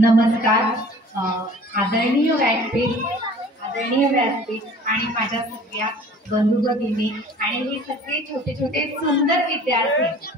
नमस्कार. आदरणीय व्यासपीठ, आदरणीय व्यासपीठ आणि माझ्या सगळ्या बंधू भगिनी आणि हे सगळे छोटे छोटे सुंदर विद्यार्थी.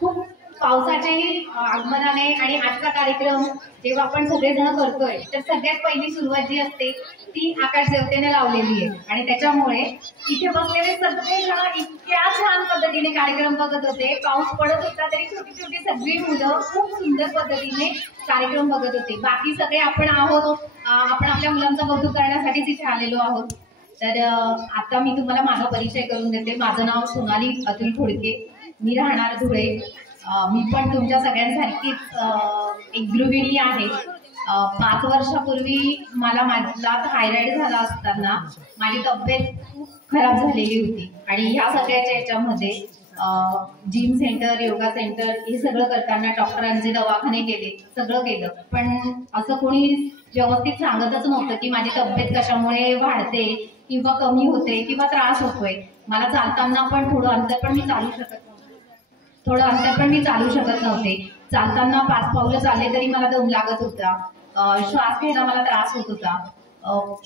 खूप पावसाच्याही आगमनाने आणि आजचा कार्यक्रम जेव्हा आपण सगळेजण करतोय तर सगळ्यात पहिली सुरुवात जी असते ती आकाश देवतेने लावलेली आहे आणि त्याच्यामुळे इथे बसलेले सगळेजण इतक्या छान पद्धतीने कार्यक्रम बघत होते. पाऊस पडत होता तरी छोटी छोटी सगळी मुलं खूप सुंदर पद्धतीने कार्यक्रम बघत होते. बाकी सगळे आपण आहोत, आपण आपल्या मुलांचं कौतुक करण्यासाठीच इथे आलेलो आहोत. तर आता मी तुम्हाला माझा परिचय करून देते. माझं नाव सोनाली अतुल घोडके, मी राहणार धुळे. मी पण तुमच्या सगळ्यांसारखीच एक गृहिणी आहे. 5 वर्षापूर्वी माझा थायरॉइड झाला असताना माझी तब्येत खूप खराब झालेली होती आणि ह्या सगळ्याच्या याच्यामध्ये जिम सेंटर, योगा सेंटर हे सगळं करताना डॉक्टरांचे दवाखाने केले, सगळं केलं, पण असं कोणी व्यवस्थित सांगतच नव्हतं की माझी तब्येत कशामुळे वाढते किंवा कमी होते किंवा त्रास होतोय. मला चालताना पण थोडं अंतर पण मी चालू शकत नव्हते. चालताना 5 पावलं चालले तरी मला दम लागत होता. श्वास घ्यायला मला त्रास होत होता.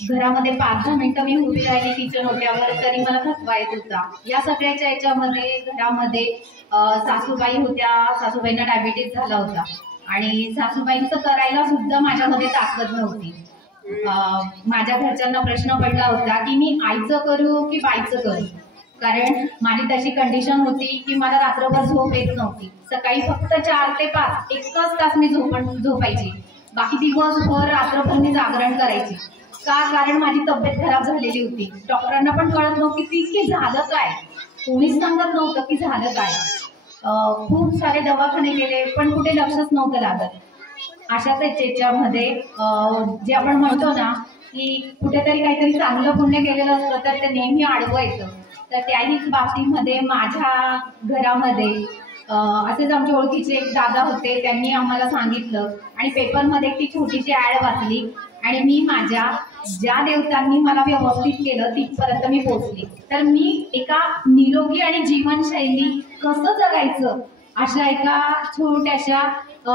घरामध्ये 5-10 मिनिटं मी उभी राहिली किचन ओट्यावर तरी मला थकवा येत होता. या सगळ्याच्या याच्यामध्ये घरामध्ये सासूबाई होत्या. सासूबाईंना डायबिटीज झाला होता आणि सासूबाईंचं करायला सुद्धा माझ्यामध्ये ताकद नव्हती. माझ्या घरच्यांना प्रश्न पडला होता की मी आईचं करू की बाईचं करू, कारण माझी तशी कंडिशन होती की मला रात्रभर झोप येत नव्हती. सकाळी फक्त 4 ते 5 एकच तास मी झोपायची, बाकी दिवसभर रात्रभर मी जागरण करायची. का? कारण माझी तब्येत खराब झालेली होती. डॉक्टरांना पण कळत नव्हती की झालं काय, कोणीच सांगत नव्हतं की झालं काय. खूप सारे दवाखाने गेले पण कुठे लक्षच नव्हतं लागत. अशाच याच्यामध्ये जे आपण म्हणतो ना की कुठेतरी काहीतरी चांगलं पुण्य केलेलं असतं तर ते नेहमी आडवं येतं. तर त्याहीच बाबतीमध्ये माझ्या घरामध्ये असेच आमच्या ओळखीचे एक दादा होते. त्यांनी आम्हाला सांगितलं आणि पेपरमध्ये ती छोटीशी ऍड वाचली आणि मी माझ्या ज्या देवतांनी मला व्यवस्थित केलं तिथपर्यंत मी पोहोचली. तर मी एका निरोगी आणि जीवनशैली कसं जगायचं अशा एका छोट्याशा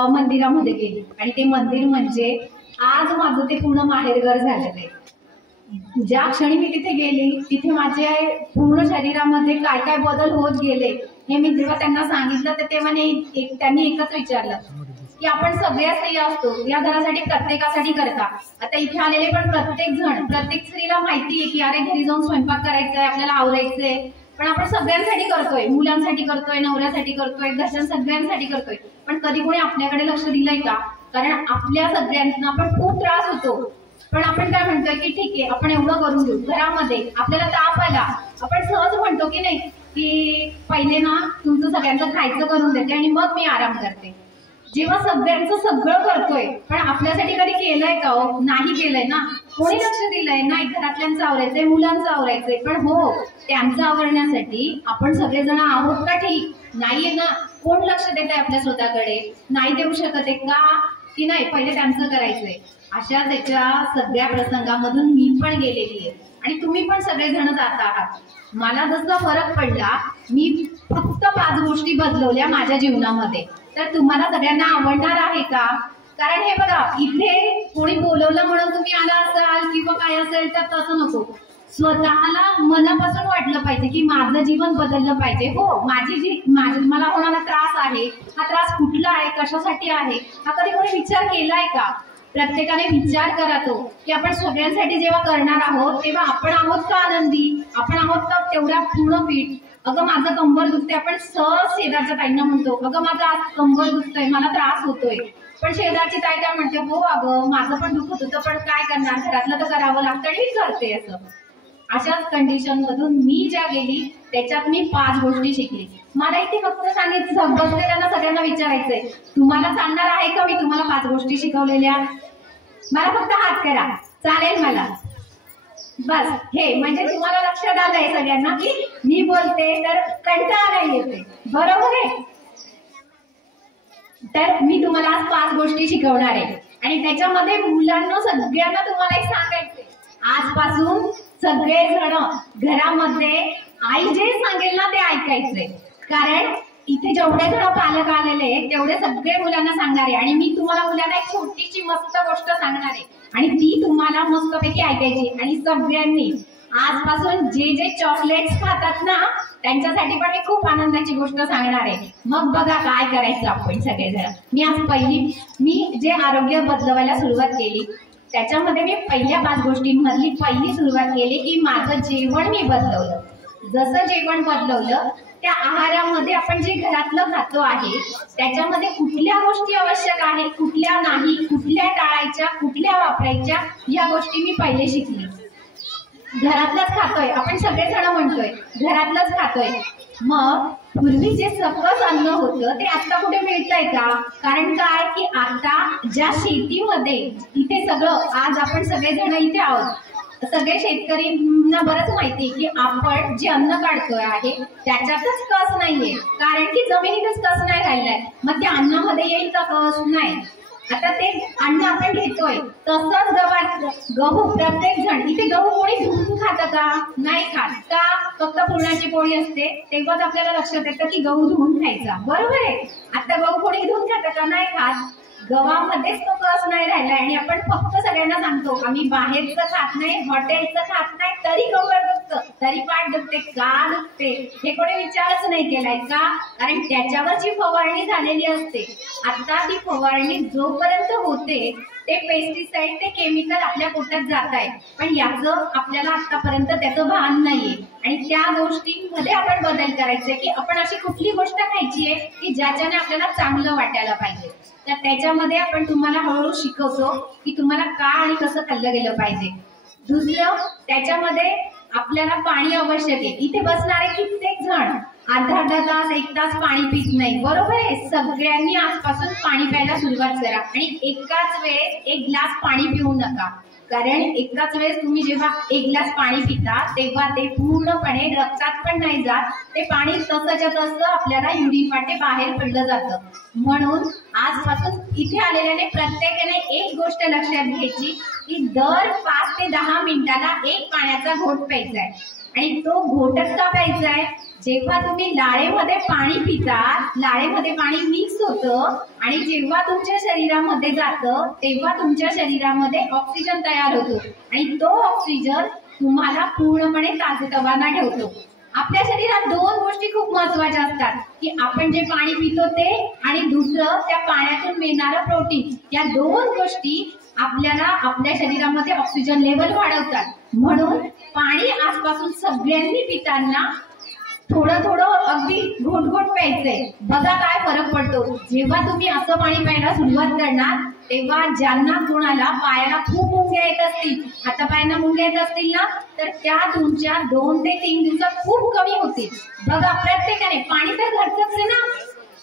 मंदिरामध्ये गेली आणि ते मंदिर म्हणजे आज माझं ते पूर्ण माहेरघर झालेलं आहे. ज्या क्षणी मी तिथे गेली तिथे माझ्या पूर्ण शरीरामध्ये काय काय बदल होत गेले हे मी जेव्हा त्यांना सांगितलं तर तेव्हा त्यांनी एकच विचारलं की आपण सगळ्या स्त्री असतो, या घरासाठी प्रत्येकासाठी करता. आता इथे आलेले पण प्रत्येक स्त्रीला माहिती आहे की अरे घरी जाऊन स्वयंपाक करायचंय, आपल्याला आवरायचंय, पण आपण सगळ्यांसाठी करतोय, मुलांसाठी करतोय, नवऱ्यासाठी करतोय, घरच्या सगळ्यांसाठी करतोय. पण कधी कोणी आपल्याकडे लक्ष दिलंय का? कारण आपल्या सगळ्यांना पण खूप त्रास होतो, पण आपण काय म्हणतोय की ठीक आहे आपण एवढं करून घेऊ. घरामध्ये आपल्याला ताप आला आपण सहज म्हणतो की नाही की पहिले ना तुमचं सगळ्यांचं खायचं करून देते आणि मग मी आराम करते. जेव्हा सगळ्यांचं सगळं करतोय पण आपल्यासाठी कधी केलंय का? नाही केलंय ना. कोणी लक्ष दिलंय? नाही. घरातल्यांचं आवरायचंय, मुलांचं आवरायचंय, पण हो त्यांचं आवरण्यासाठी आपण सगळेजण आहोत का? ठीक नाहीये ना. कोण लक्ष देत आहे आपल्या स्वतःकडे? नाही देऊ शकत आहे का? की नाही पहिले त्यांचं करायचंय. अशा त्याच्या सगळ्या प्रसंगामधून मी पण गेलेली आहे आणि तुम्ही पण सगळेजण जात आहात. मला जसा फरक पडला मी फक्त 5 गोष्टी बदलवल्या माझ्या जीवनामध्ये. तर तुम्हाला सगळ्यांना आवडणार आहे का? कारण हे बघा इथे कोणी बोलवलं म्हणून तुम्ही आला असाल किंवा काय असेल तर तसं नको. स्वतःला मनापासून वाटलं पाहिजे की माझं जीवन बदललं पाहिजे. हो मला होणारा त्रास आहे, हा त्रास कुठला आहे, कशासाठी आहे, हा कधी कोणी विचार केलाय का? प्रत्येकाने विचार करा तो की आपण सगळ्यांसाठी जेव्हा करणार आहोत तेव्हा आपण आहोत का आनंदी, आपण आहोत का तेवढ्या पूर्ण फिट. अगं माझं कंबर दुखतंय, आपण सहज शेजारच्या ताईंना म्हणतो अगं माझं आज कंबर दुखतंय, मला त्रास होतोय, पण शेजारची ताई काय म्हणते हो अगं माझं पण दुखत होतं पण काय करणार, घरातलं तर करावं लागतं आणि मी करते. असं अशाच कंडिशन मधून मी ज्या गेली त्याच्यात मी 5 गोष्टी शिकली. मला इथे फक्त सांगितलं बसलेल्यांना सगळ्यांना विचारायचंय तुम्हाला सांगणार आहे का मी तुम्हाला 5 गोष्टी शिकवलेल्या? मला फक्त हात करा, चालेल मला. बस हे म्हणजे तुम्हाला लक्षात आलंय सगळ्यांना की मी बोलते तर कंटाळा नाही येते, बरोबर आहे? तर मी तुम्हाला आज 5 गोष्टी शिकवणार आहे आणि त्याच्यामध्ये मुलांना सगळ्यांना तुम्हाला एक सांगायचंय आजपासून सगळेजण घरामध्ये आई जे सांगेल ना ते ऐकायचंय. कारण इथे जेवढे जण पालक आलेले तेवढे सगळे मुलांना सांगणार आहे आणि मी तुम्हाला मुलांना एक छोटीशी मस्त गोष्ट सांगणार आहे आणि ती तुम्हाला मस्तपैकी ऐकायची आणि सगळ्यांनी आजपासून जे जे चॉकलेट्स खातात ना त्यांच्यासाठी पण मी खूप आनंदाची गोष्ट सांगणार आहे। मग बघा काय करायचं आपण सगळेजण। मी जे आरोग्य बदलवायला सुरुवात केली त्याच्यामध्ये मी पहिल्या 5 गोष्टींमधली पहिली सुरुवात केली की माझं जेवण मी बदलवलं। जसं जेवण बदलवलं त्या आहारामध्ये आपण जे घरातलं खातो आहे त्याच्यामध्ये कुठल्या गोष्टी आवश्यक आहेत कुठल्या नाही, कुठल्या टाळायच्या कुठल्या वापरायच्या या गोष्टी मी पहिले शिकली। घरातलंच खातोय आपण सगळेजण म्हणतोय घरातलंच खातोय, मग पूर्वी जे सकस अन्न होतं ते आता कुठे मिळतंय का? कारण काय की आता ज्या शेतीमध्ये इथे सगळं आज आपण सगळेजण इथे आहोत सगळे शेतकऱ्यांना बरंच माहिती की आपण जे अन्न काढतोय आहे त्याच्यातच कस नाहीये कारण की जमिनीतच कस नाही राहिलाय, मग त्या अन्नामध्ये येईल का कस? नाही। आता ते अन्न आपण घेतोय तसंच गहू प्रत्येक जण इथे गहू कोणी धुवून खातं का? नाही खात का? फक्त पुरणाची पोळी असते तेव्हाच आपल्याला लक्षात येतं की गहू धुवून खायचा, बरोबर आहे। आता गहू कोणी धुवून खातं का? नाही खात। गव्हामध्येच तो कस नाही राहिलाय आणि आपण फक्त सगळ्यांना सांगतो आम्ही बाहेरचं खात नाही हॉटेलचं खात नाही तरी कंबर दुखतं तरी पाठ दुखते का दुखते हे कोणी विचारच नाही केलाय का? कारण त्याच्यावर जी फवारणी झालेली असते आता ती फवारणी जोपर्यंत होते ते पेस्टिसाइड ते केमिकल आपल्या पोटात जात आहे पण याचं आपल्याला आतापर्यंत त्याचं भान नाहीये आणि त्या गोष्टींमध्ये आपण बदल करायचे की आपण अशी कुठली गोष्ट खायची आहे की ज्याच्याने आपल्याला चांगलं वाटायला पाहिजे। तर त्याच्यामध्ये आपण तुम्हाला हळूहळू शिकवतो की तुम्हाला का आणि कसं खाल्लं गेलं पाहिजे। दुसरं त्याच्यामध्ये आपल्याला पाणी आवश्यक आहे। इथे बसणारे कित्येक जण अर्धा तास 1 तास पाणी पित नाही, बरोबर आहे। सगळ्यांनी आजपासून पाणी प्यायला सुरुवात करा आणि एकाच वेळेस 1 ग्लास पाणी पिऊ नका कारण एकाच वेळेस तुम्ही जेव्हा 1 ग्लास पाणी पिता तेव्हा ते पूर्णपणे रक्तात पण नाही जात, ते पाणी तसंच्या तसं आपल्याला युरिन वाटे बाहेर पडलं जातं। म्हणून आजपासून इथे आलेल्याने प्रत्येकाने एक गोष्ट लक्षात घ्यायची की दर 5 ते 10 मिनिटाला 1 पाण्याचा घोट प्यायचा आहे आणि तो घोटच का प्यायचा आहे? जेव्हा तुम्ही लाळेमध्ये पाणी पिता लाळेमध्ये पाणी मिक्स होतं आणि जेव्हा तुमच्या शरीरामध्ये जातं तेव्हा तुमच्या शरीरामध्ये ऑक्सिजन तयार होतो आणि तो ऑक्सिजन तुम्हाला पूर्णपणे ताजेतवाना ठेवतो। आपल्या शरीरात 2 गोष्टी खूप महत्वाच्या असतात की आपण जे पाणी पितो ते आणि दुसरं त्या पाण्यातून मिळणारं प्रोटीन। या 2 गोष्टी आपल्याला आपल्या शरीरामध्ये ऑक्सिजन लेवल वाढवतात। म्हणून पाणी आजपासून सगळ्यांनी पिताना थोडं अगदी घोट प्यायचंय। बघा काय फरक पडतो जेव्हा तुम्ही असं पाणी प्यायला सुरुवात करणार तेव्हा ज्यांना कोणाला पायाला खूप मुंग्या येत असतील आता पायांना मुंग्या येत असतील ना तर त्या तुमच्या 2 ते 3 दिवसात खूप कमी होतील। बघा प्रत्येकाने पाणी तर घरचंच आहे ना,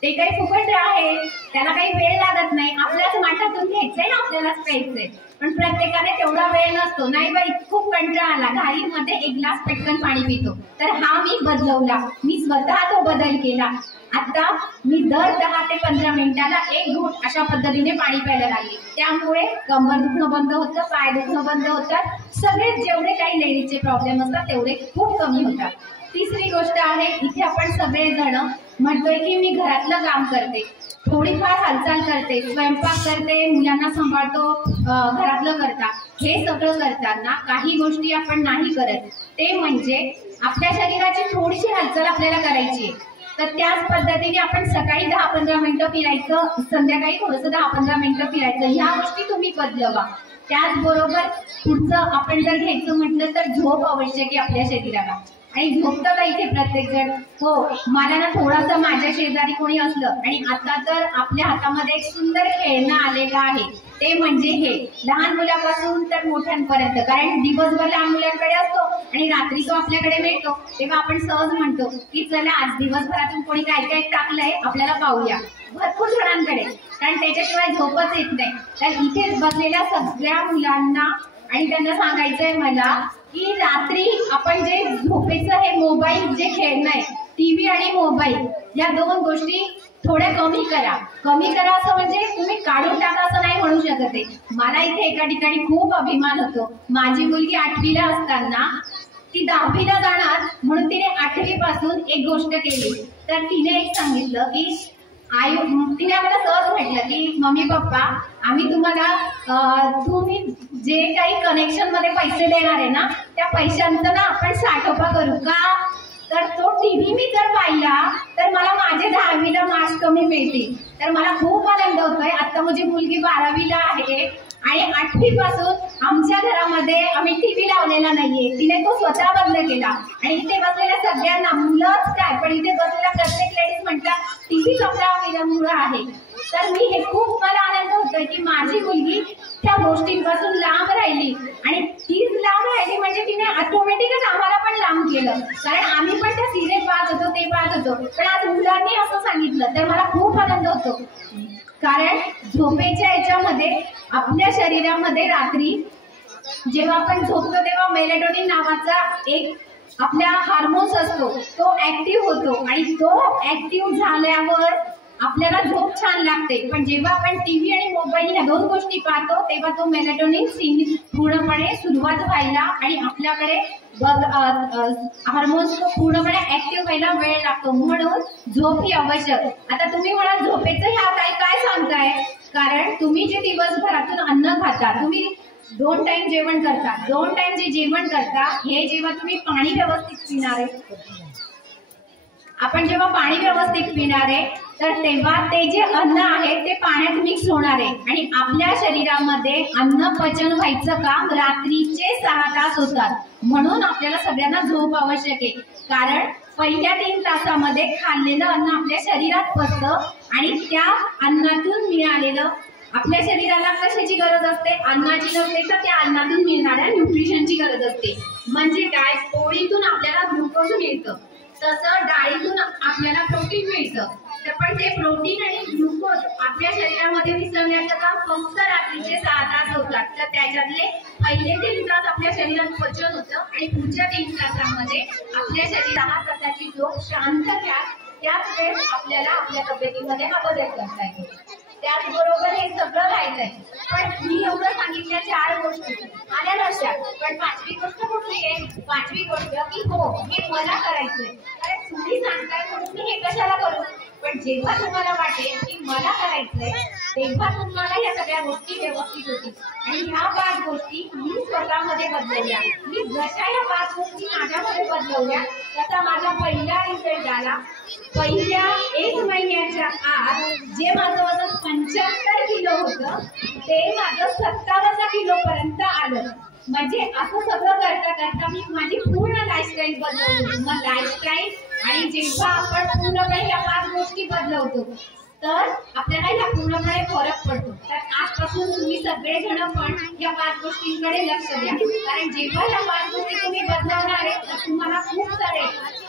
ते काही फुकट आहे त्याला काही वेळ लागत नाही, आपल्याच माठातून घ्यायचंय ना आपल्यालाच प्यायचंय पण प्रत्येकाने तेवढा वेळ नसतो। नाही बाई खूप कंटाळा आला घाईमध्ये 1 ग्लास पटकन पाणी पितो तर हा मी बदलवला, मी स्वतः तो बदल केला। आता मी दर 10 ते 15 मिनिटाला 1 घोट अशा पद्धतीने पाणी प्यायला लागले, त्यामुळे कंबर दुखणं बंद होतं, पाय दुखणं बंद होतात, सगळे जेवढे काही लेडीजचे प्रॉब्लेम असतात तेवढे खूप कमी होतात। तिसरी गोष्ट आहे इथे आपण सगळेजण म्हणतोय की मी घरातलं काम करते थोडीफार हालचाल करते स्वयंपाक करते मुलांना सांभाळतो घरातलं करता, हे सगळं करताना काही गोष्टी आपण नाही करत ते म्हणजे आपल्या शरीराची थोडीशी हालचाल आपल्याला करायची आहे। तर त्याच पद्धतीने आपण सकाळी 10-15 मिनिटं फिरायचं, संध्याकाळी थोडंसं 10-15 मिनिटं फिरायचं, ह्या गोष्टी तुम्ही बदलवा। त्याचबरोबर पुढचं आपण जर घ्यायचं म्हटलं तर झोप आवश्यक आहे आपल्या शरीराला आणि झोपतं का इथे प्रत्येक जण? हो, मला ना थोडंसं माझ्या शेजारी कोणी असलं आणि आता तर आपल्या हातामध्ये एक सुंदर खेळणं आलेलं आहे ते म्हणजे हे लहान मुलापासून तर मोठ्यांपर्यंत, कारण दिवसभर लहान मुलांकडे असतो आणि रात्री तो आपल्याकडे मिळतो तेव्हा आपण सहज म्हणतो की चला आज दिवसभरातून कोणी काय काय टाकलंय आपल्याला पाहूया, भरपूर जणांकडे, कारण त्याच्याशिवाय झोपच येत नाही। तर इथे बसलेल्या सगळ्या मुलांना आणि त्यांना सांगायचंय मला की रात्री आपण जे झोपेचं हे मोबाईल जे खेळणं आहे टीव्ही आणि मोबाईल या 2 गोष्टी थोड्या कमी करा असं म्हणजे तुम्ही काढून टाका असं नाही म्हणू शकत आहे। मला इथे एका ठिकाणी खूप अभिमान होतो, माझी मुलगी 8वीला असताना ती 10वीला जाणार म्हणून तिने 8वी पासून एक गोष्ट केली. तर तिने एक सांगितलं की तिने आम्हाला सहज म्हटलं की मम्मी पप्पा आम्ही तुम्हाला तुम्ही जे काही कनेक्शन मध्ये पैसे देणार आहे ना त्या पैशांचा ना आपण साठोपा करू का. तर तो टीव्ही मी जर पाहिला तर मला माझे 10वीला मार्क्स कमी मिळतील. तर मला खूप आनंद होतोय. आता माझी मुलगी 12वीला आहे आणि 8वी पासून आमच्या घरामध्ये आम्ही टीव्ही लावलेला नाहीये. तिने तो स्वतः बंद केला आणि इथे बसलेल्या सगळ्यांना मुलंच काय पण इथे बसलेल्या प्रत्येक लेडीज म्हणतात टीव्हीच आपल्या विनामुळं आहे. तर मी हे खूप मला आनंद होतोय की माझी मुलगी त्या गोष्टींपासून लांब राहिली आणि तीच लांब राहिली म्हणजे तिने ऑटोमॅटिकच आम्हाला पण लांब केलं. कारण आम्ही पण त्या सिरियल पाहत होतो ते पाहत होतो पण आज मुलांनी असं सांगितलं तर मला खूप आनंद होतो. कारण झोपेच्या याच्यामध्ये आपल्या शरीरामध्ये रात्री जेव्हा आपण झोपतो तेव्हा मेलेटोनिन नावाचा एक आपल्या हार्मोन्स असतो तो ऍक्टिव्ह होतो आणि तो ऍक्टिव्ह झाल्यावर आपल्याला झोप छान लागते. पण जेव्हा आपण टीव्ही आणि मोबाईल या 2 गोष्टी पाहतो तेव्हा तो मेलेटोनिन पूर्णपणे सुरुवात व्हायला आणि आपल्याकडे हार्मोन्स पूर्णपणे ऍक्टिव्ह व्हायला वेळ लागतो. म्हणून झोप ही आवश्यक. आता तुम्ही म्हणाल झोपेचं ह्या काय सांगताय. कारण तुम्ही जे दिवसभरातून अन्न खाता तुम्ही 2 टाइम जेवण करता. 2 टाइम जे जेवण करता हे जेव्हा तुम्ही पाणी व्यवस्थित पिणार आहे आपण जेव्हा पाणी व्यवस्थित पिणार आहे तर तेव्हा ते जे अन्न आहे ते पाण्यात मिक्स होणार आहे आणि आपल्या शरीरामध्ये अन्न पचन व्हायचं काम रात्रीचे 6 तास होतात. म्हणून आपल्याला सगळ्यांना झोप आवश्यक आहे. कारण पहिल्या 3 तासामध्ये खाल्लेलं अन्न आपल्या शरीरात पचतं आणि त्या अन्नातून मिळालेलं आपल्या शरीराला कशाची गरज असते अन्नाची नसते तर त्या अन्नातून मिळणाऱ्या न्यूट्रिशनची गरज असते. म्हणजे काय पोळीतून आपल्याला ग्लुकोज मिळतं तसं डाळीतून आपल्याला प्रोटीन मिळतं. तर पण ते प्रोटीन आणि ग्लुकोज आपल्या शरीरामध्ये मिसळण्याचं काम फक्त रात्रीचे 6 तास होतात. तर त्याच्यातले पहिले 3 तास आपल्या शरीरात पचन होतं आणि पुढच्या 3 तासांमध्ये आपल्या शरीराला स्वतःची झोप शांत घ्या. त्याच वेळेस आपल्याला आपल्या तब्येतीमध्ये हा बदल करता येतो. त्याचबरोबर हे सगळं राहायचंय. पण मी एवढं सांगितल्या 4 गोष्टी आल्या लक्षात. पण 5वी गोष्ट कुठली आहे. 5वी गोष्ट की हो हे मला करायचंय. कारण तुम्ही सांगताय म्हणून मी हे कशाला करू. पण जेव्हा तुम्हाला वाटेल की मला करायचंय तेव्हा तुम्हाला या सगळ्या गोष्टी व्यवस्थित होतील. आणि ह्या 5 गोष्टी मी स्वतःमध्ये बदलवल्या. मी जशा ह्या 5 गोष्टी माझ्यामध्ये बदलवल्या तसा माझा पहिला रिझल्ट आला. पहिल्या 1 महिन्याच्या आत जे माझं वजन 75 किलो होतं ते माझं 57 किलो पर्यंत आलं. म्हणजे असं सगळं करता करता मी माझी पूर्ण लाईफस्टाईल बदलवली. मग लाईफस्टाईल आणि जेव्हा आपण पूर्णपणे या 5 गोष्टी बदलवतो तर आपल्याला ह्या पूर्णपणे फरक पडतो. तर आजपासून तुम्ही सगळेजण पण या 5 गोष्टींकडे लक्ष द्या. कारण जेव्हा या 5 गोष्टी तुम्ही बदलवणार आहे तर तुम्हाला खूप सारे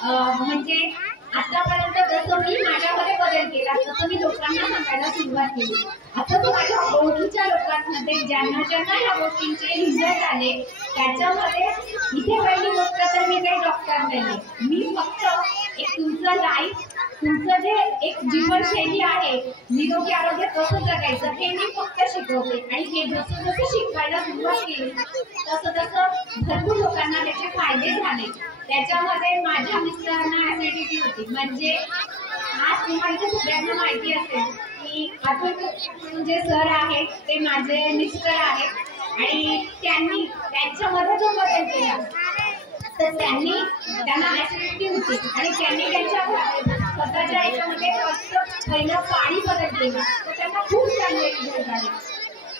म्हणजे आतापर्यंत जसं मी माझ्यामध्ये बदल केला तसं मी लोकांना सांगायला सुरुवात केली. आता तो माझ्या ओळखीच्या लोकांमध्ये ज्यांना ज्यांना ह्या गोष्टींचे रिझल्ट आले त्याच्यामध्ये इथे पहिली गोष्ट तर मी काही डॉक्टर नाही. मी फक्त एक तुमचं लाईफ तुमचं जे एक जीवनशैली आहे निरोगी आरोग्य कसं जगायचं हे मी फक्त शिकवते. आणि हे जसं जसं शिकवायला सुरुवात केली तसं तसं भरपूर लोकांना त्याचे फायदे झाले. त्याच्यामध्ये माझ्या मिस्टरांना ऍसिडिटी होती. म्हणजे आज तुम्हाला सगळ्यांना माहिती असेल की अतुल जे सर आहेत ते माझे मिस्टर आहेत आणि त्यांनी त्यांच्यामध्ये जो बदल केला तर त्यांना ऍसिडिटी होती आणि त्यांनी त्यांच्या स्वतःच्या याच्यामध्ये फक्त पहिलं पाणी बदल केलं तर त्यांना खूप चांगले रिझल्ट आले.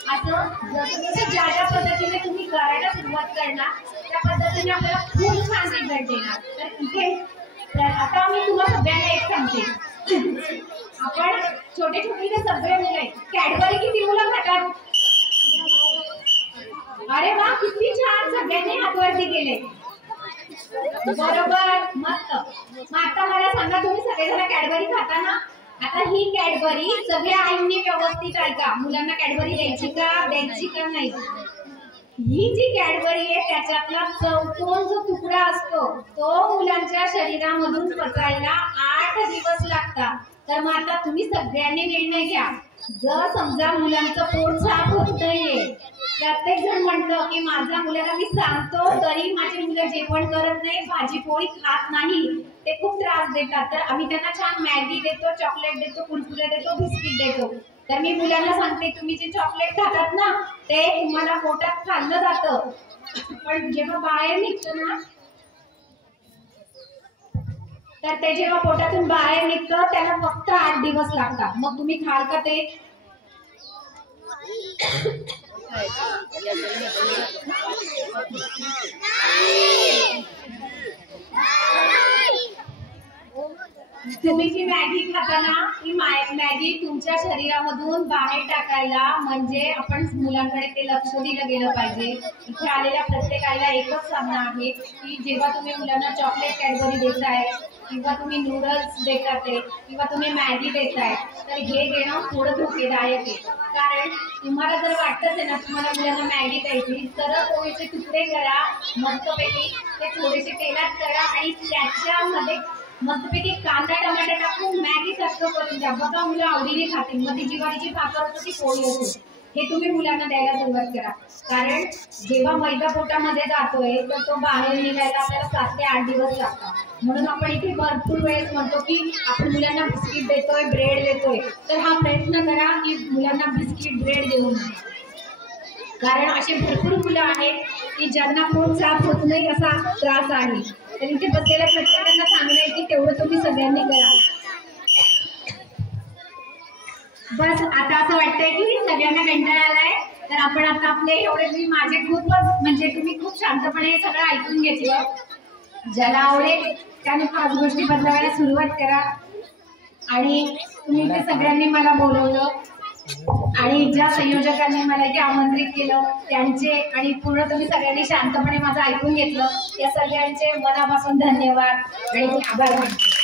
असं जसं जसं ज्या ज्या पद्धतीने तुम्ही करायला सुरुवात करणार त्या पद्धतीने आपल्याला खूप छान रिझल्ट येणार. तर इथे आता मी तुम्हाला सगळ्यांना एक सांगते. आपण छोटे छोटे सगळे मुलं आहेत. कॅडबरी किती मुलं खातात. अरे वा किती छान सगळ्यांनी हातवरती केले. बरोबर मस्त. मग आता मला सांगा तुम्ही सगळेजण कॅडबरी खाता ना. आता ही कॅडबरी सगळ्या आईंनी व्यवस्थित ऐका. मुलांना कॅडबरी द्यायची का नाही. ही जी कॅडबरी आहे त्याच्यातला चौकोन जो तुकडा असतो तो मुलांच्या शरीरामधून पचायला 8 दिवस लागतात. तर मग आता तुम्ही सगळ्यांनी निर्णय घ्या. जर समजा मुलांचं पोट साफ होत नाहीये प्रत्येक जण म्हणतो की माझ्या मुलाला मी सांगतो तरी माझी मुलं जेवण करत नाही, भाजी पोळी खात नाही, ते खूप त्रास देतात. तर आम्ही त्यांना छान मॅगी देतो, चॉकलेट देतो, कुरकुरे देतो, बिस्किट देतो. तर मी मुलांना सांगते तुम्ही जे चॉकलेट खातात ना ते तुम्हाला पोटात खाल्लं जातं, पण जेव्हा बाहेर निघतं ना तर ते जेव्हा पोटातून बाहेर निघतं त्याला फक्त 8 दिवस लागतात. मग तुम्ही खाल का ते? तुम्ही जी मॅगी खाता ना ती मॅगी तुमच्या शरीरामधून बाहेर टाकायला म्हणजे आपण मुलांकडे ते लक्ष दिलं गेलं पाहिजे. इथे आलेल्या प्रत्येक आईला एकच सामना आहे की जेव्हा तुम्ही मुलांना चॉकलेट कॅडबरी देताय किंवा तुम्ही नूडल्स देतात किंवा तुम्ही मॅगी देताय तर हे देणं थोडं धोकेदायक आहे. कारण तुम्हाला जर वाटतच आहे ना तुम्हाला मुलांना मॅगी द्यायची तर थोडेसे तुकडे करा मस्तपैकी, ते थोडेसे तेलात करा आणि त्याच्यामध्ये मस्तपैकी कांदा टमाटर टाकून मॅगी सारखं करून द्या. बघा मुलं आवडीने खातील. मग ती जिवारीची भाकर होती ती पोळी होते. हे तुम्ही मुलांना द्यायला सुरुवात करा. कारण जेव्हा मैदा पोटामध्ये जातोय तर तो बाहेर निघायला आपल्याला 7 ते 8 दिवस लागतात. म्हणून आपण इथे भरपूर वेळेस म्हणतो की आपण मुलांना बिस्किट देतोय, ब्रेड देतोय, तर हा प्रयत्न करा की मुलांना बिस्किट ब्रेड देऊ नये. कारण असे भरपूर मुलं आहेत की ज्यांना पोट साफ होत नाही असा त्रास आहे. तर इथे बसलेल्या प्रत्येकांना सांगणं आहे की तेवढं तुम्ही सगळ्यांनी करा. बस आता असं वाटतंय की सगळ्यांना कंटाळा आलाय तर आपण आता आपले एवढे मी माझे खूपच म्हणजे तुम्ही खूप शांतपणे सगळं ऐकून घेतलं. ज्याला आवडेल त्याने 5 गोष्टी बदलावायला सुरुवात करा. आणि तुम्ही ते सगळ्यांनी मला बोलवलं आणि ज्या संयोजकांनी मला इथे आमंत्रित केलं त्यांचे आणि पूर्ण तुम्ही सगळ्यांनी शांतपणे माझं ऐकून घेतलं त्या सगळ्यांचे मनापासून धन्यवाद आणि आभार मानते.